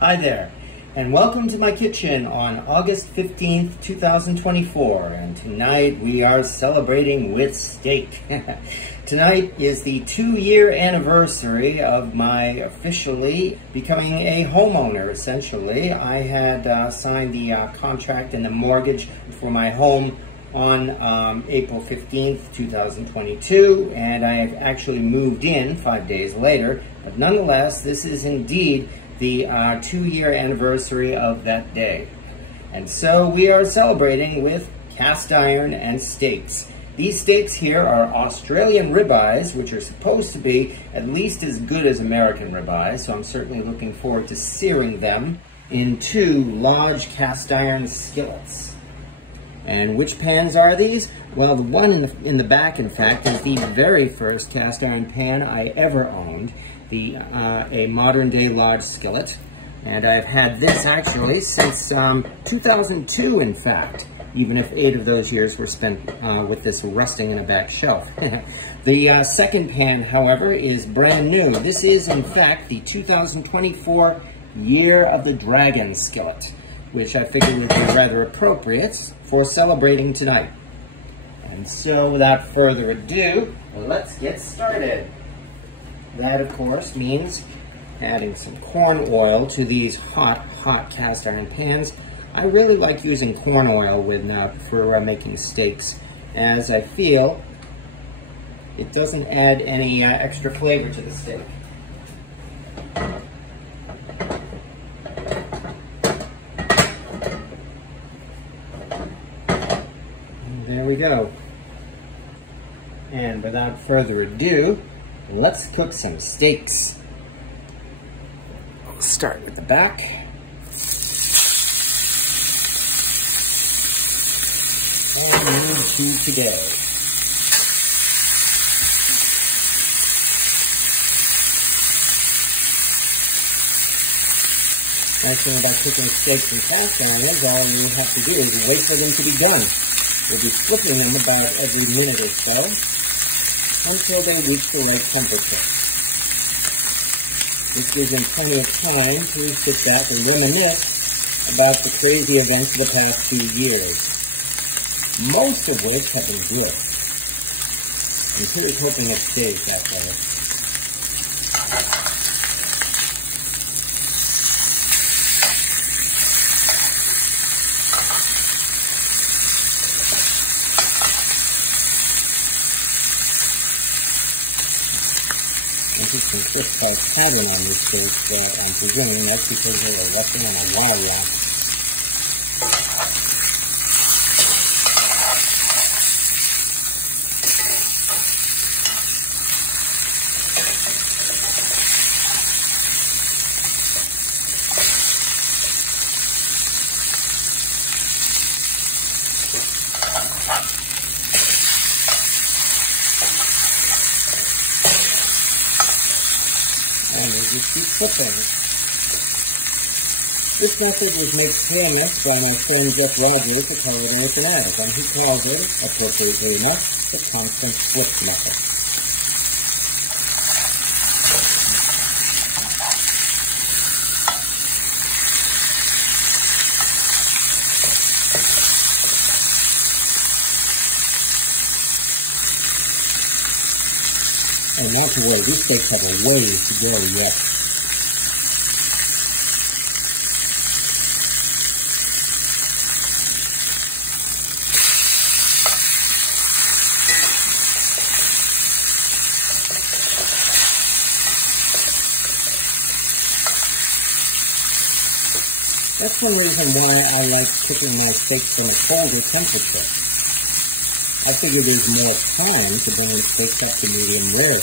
Hi there, and welcome to my kitchen on August 15th, 2024, and tonight we are celebrating with steak. Tonight is the 2-year anniversary of my officially becoming a homeowner, essentially. I had signed the contract and the mortgage for my home on April 15th, 2022, and I have actually moved in 5 days later, but nonetheless, this is indeed the 2-year anniversary of that day. And so we are celebrating with cast iron and steaks. These steaks here are Australian ribeyes, which are supposed to be at least as good as American ribeyes, so I'm certainly looking forward to searing them in 2 large cast iron skillets. And which pans are these? Well, the one in the back, in fact, is the very first cast iron pan I ever owned. A modern-day large skillet, and I've had this actually since 2002, in fact, even if 8 of those years were spent with this rusting in a back shelf. The second pan, however, is brand new. This is, in fact, the 2024 Year of the Dragon skillet, which I figured would be rather appropriate for celebrating tonight. And so, without further ado, let's get started. That, of course, means adding some corn oil to these hot cast iron pans. I really like using corn oil for making steaks, as I feel it doesn't add any extra flavor to the steak. And there we go. And without further ado, let's cook some steaks. We'll start with the back. And move to today. Nice thing about cooking steaks in cast iron is all you have to do is wait for them to be done. We'll be flipping them about every minute or so until they reach the right temperature. This gives them plenty of time to sit back and reminisce about the crazy events of the past 2 years, most of which have been good. I'm really hoping it stays that way. Some crisp pattern on this steak, I'm presuming that's because they are resting on a wire rack. And we'll just keep flipping. This method was made famous by my friend Jeff Rogers at Culinary Fanatic, and he calls it, appropriately enough, the constant flip method. And not to worry, these steaks have a ways to go yet. That's one reason why I like cooking my steaks from a colder temperature. I figure there's more time to bring the steaks up to medium rare.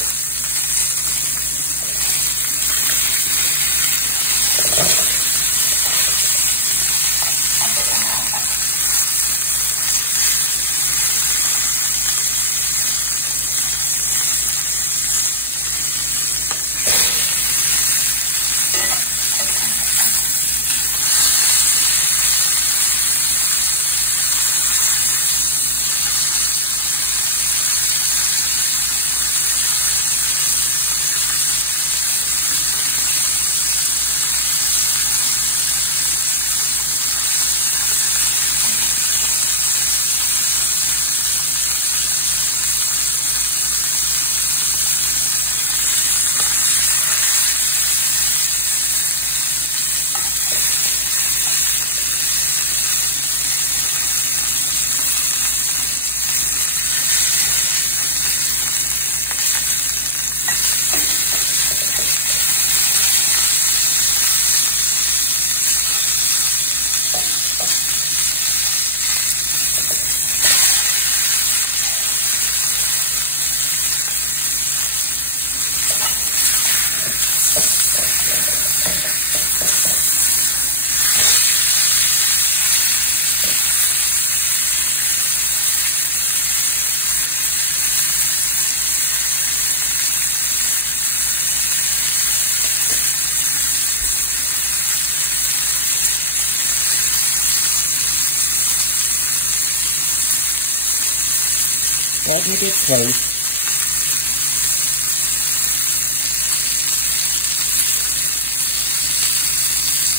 starting to get close.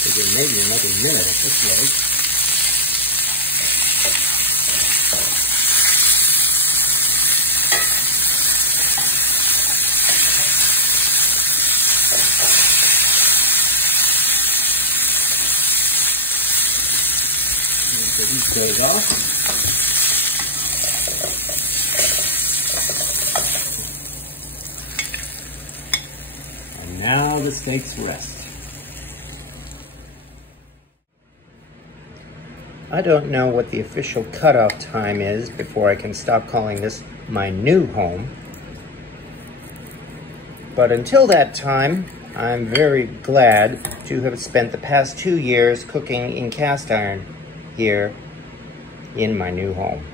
Figure maybe another minute at this rate. So these goes off. And now the steaks rest. I don't know what the official cutoff time is before I can stop calling this my new home. But until that time, I'm very glad to have spent the past 2 years cooking in cast iron here in my new home.